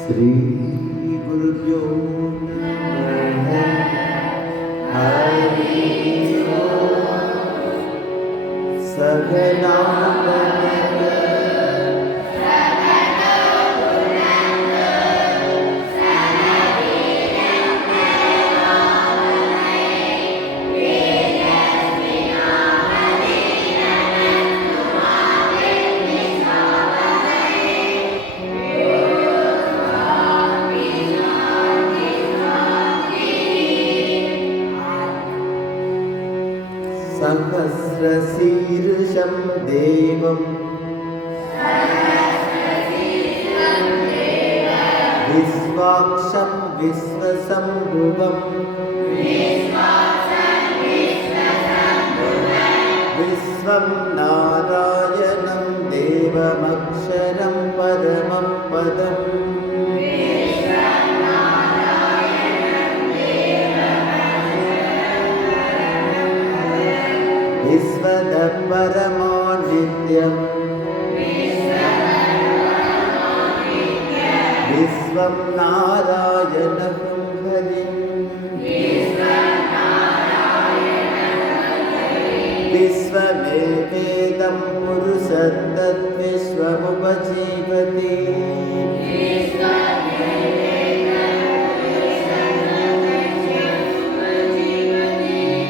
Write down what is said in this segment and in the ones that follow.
ಶ್ರೀ ಗುರುಭ್ಯೋ ನಮಃ. ಹರಿ ಓಂ. ಸಗನಾ सहस्रशीर्षं देवं विश्वाक्षं विश्वशम्भुवं विश्वं नारायणं देवमक्षरं परमं पदम् विश्वदपरमो नित्यं विश्वं नारायणं हरिं विश्वमेवेदं पुरुषस्तद्विश्वमुपजीवति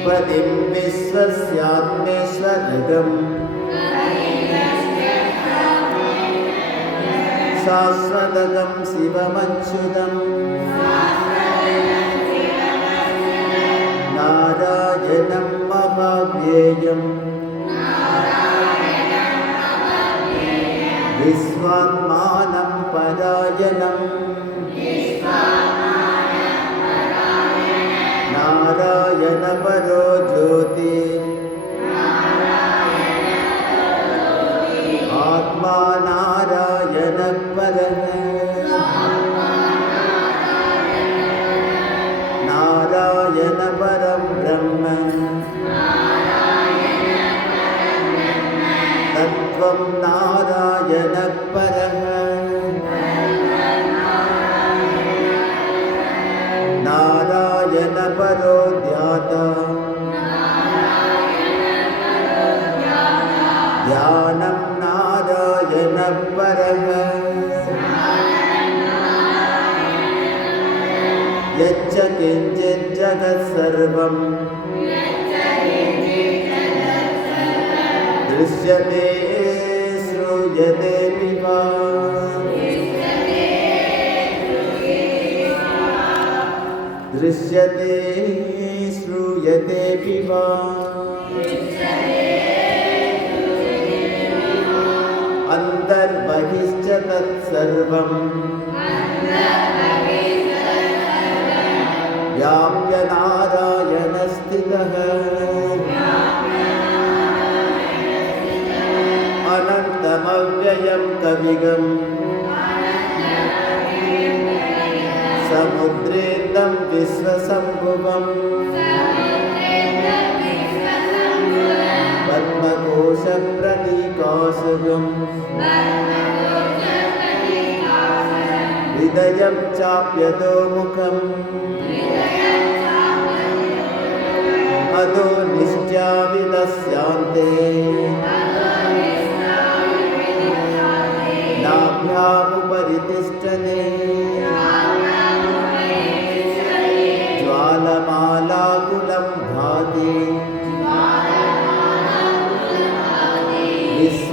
पदिं विश्वस्यात्मेश्वरगम् शाश्वतगं शिवमच्युतम् नारायणं महाव्येयम् विश्वात्मानं परायणम् नारायण परो ज्योति आत्मा नारायण परः नारायण परं ब्रह्म तत्त्वं नारायण परः नारायण परो ध्याता ध्यानं नारायण परः यच्च किञ्चित् जगत्सर्वं दृश्यते श्रूयतेऽपि वा दृश्यते श्रूयतेऽपि वा अन्तर्बहिश्च तत्सर्वं व्याप्य नारायणस्थितः अनन्तमव्ययं कविगम् समुद्रेन्दं विश्वशम्भुवम् पद्मकोशप्रतीकाशुगम् हृदयं चाप्यतोमुखम् अधो निश्चाविदस्यान्ते नाभ्यामुपरि तिष्ठते ज्वालमालाकुलं भाति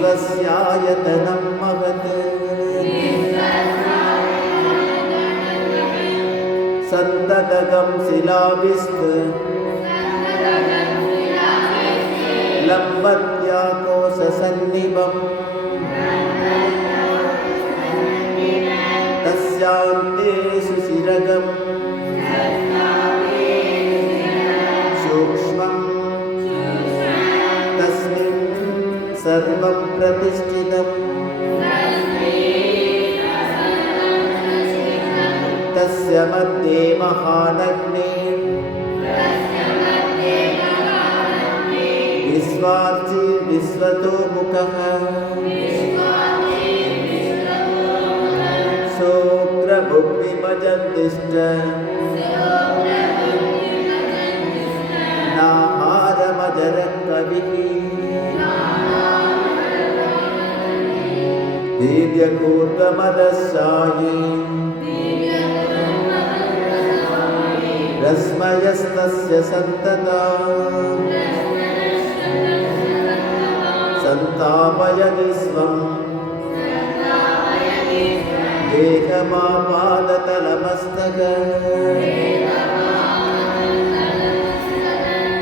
विश्वस्यायतनं महत् सन्ततगं शिलाभिस्थ लम्बत्या कोशसन्निभम् तस्यान्ते सुशिरगम् सूक्ष्मं तस्मिन् सर्वं प्रतिष्ठितम् तस्य मध्ये महानग्ने विश्वार्ची विश्वतो मुखः उत्तिष्ठ नाहारमजरः कविः दीर्घकूर्गमदशायी रश्मयस्तस्य सन्तता सन्तापयति स्वं देहमापादतलमस्तक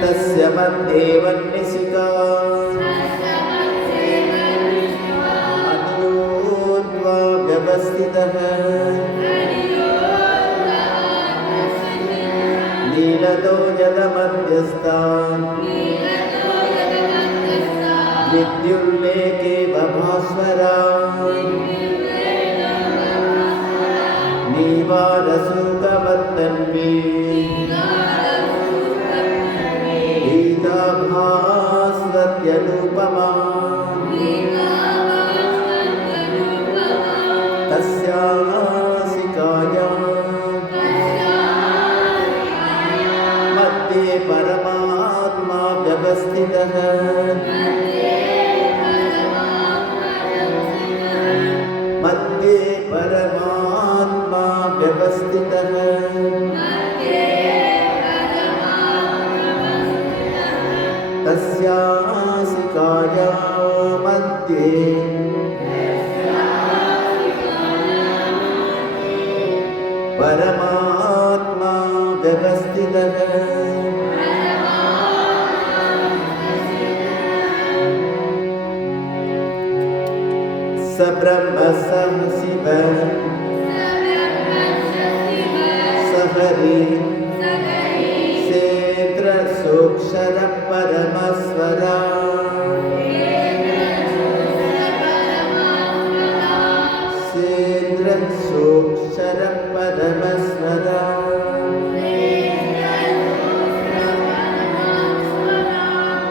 तस्य मध्ये वह्निशिखा अनियोर्ध्वा व्यवस्थितः नीलतो यदमध्यस्थान् विद्युल्लेखे बभास्वरान् नीवारसूकवत्तन्वी गीताभास्वत्यनुपमा तस्यासिकायां मध्ये परमात्मा व्यवस्थितः मध्ये परमात्मा व्यवस्थितः तस्यासिकायां मध्ये परमात्मा व्यवस्थितः स ब्रह्म स शिव स हरि सेन्द्र सोऽक्षर परमस्वरा सेन्द्र सोऽक्षर परमस्वरा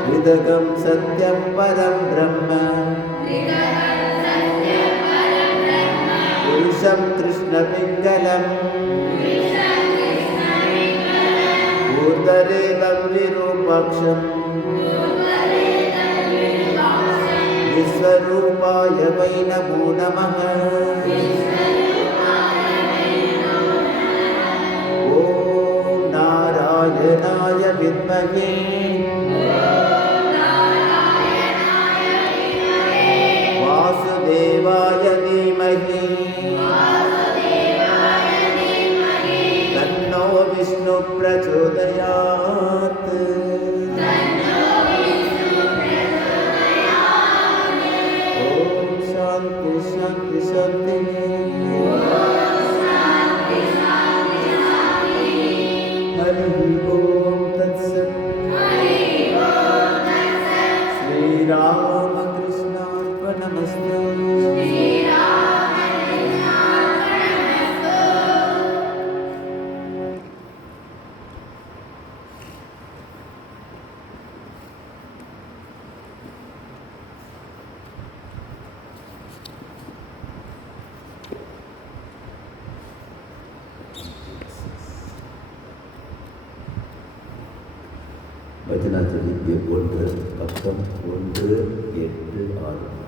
हृदगं सत्यं परं ब्रह्म पुरुषं कृष्णपिङ्गलम् ऊर्ध्वरेतं विरूपाक्षं विश्वरूपाय वै नमो नमः ॐ नारायणाय विद्महे वासुदेवाय धीमहि तन्नो विष्णु प्रचोदयात् ॐ शान्ति शान्ति शान्तिः हरिः ॐ तत्सत् श्रीरामकृष्णार्पणमस्तु வச்சனாச்சரிக்கு 1 பக்கம் 1, 8, 6